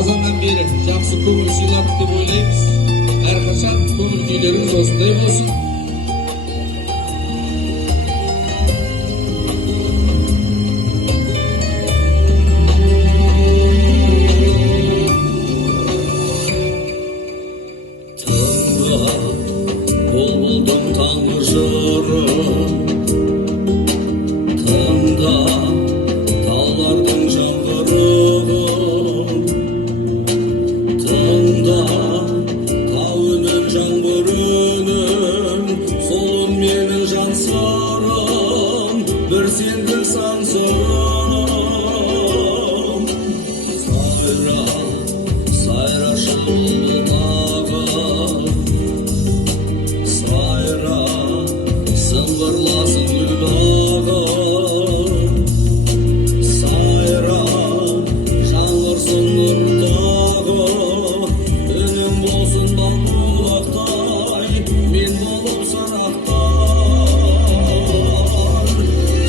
азандан бері жақсы көңіл сыйладық деп ойлаймыз. Әрқашан көңіл күйлеріңіз осындай болсын. Бұлбұлдың таңғы жыры, тыңда таулардың жаңғырығы, тыңда тау үнін жаңбыр үнін, сол үн менің жан сырым, бір сендік сан сырым. Сайра, сайрашы бұлбұл тағы, сыңғырласын гүлдағы, сайра жаңғырсын нұрдағы, үнім болсын балбұлақтай, мен болып сарақтар.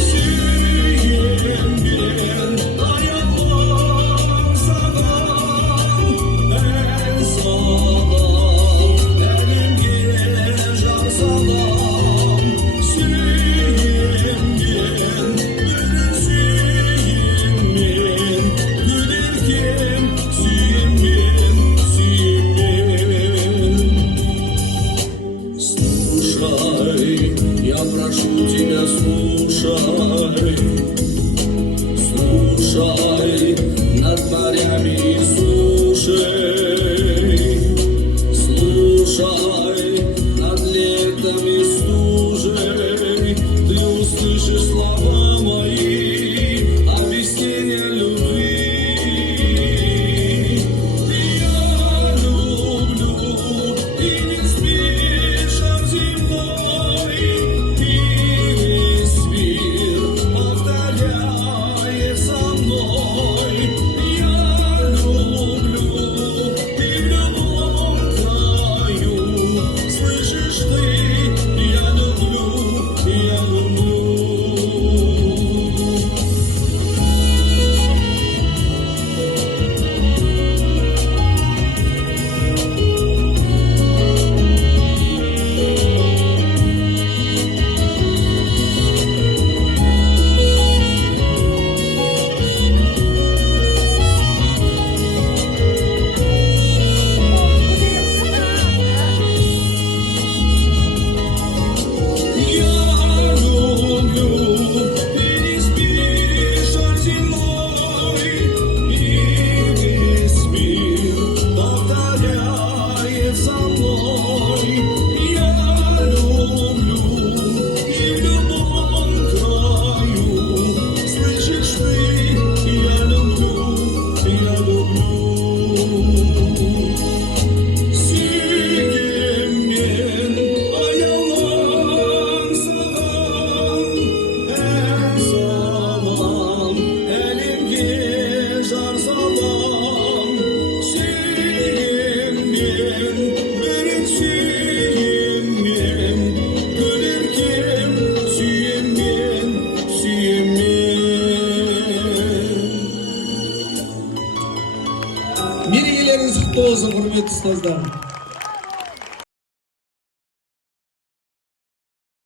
Сүйген мен аялам саған, ән салам, әлемге жар салам. Я прошу тебя, слушай, слушай над морями и сушей, слушай над летом и стужей, ты услышишь слова мои, объяснения любви. Я люблю и не спешим зимой, и весь мир повторяет за мной. Я люблю и в любом краю слышишь ты, я люблю, я люблю. Мерекелеріңіз құтты болсын, құрметті ұстаздар.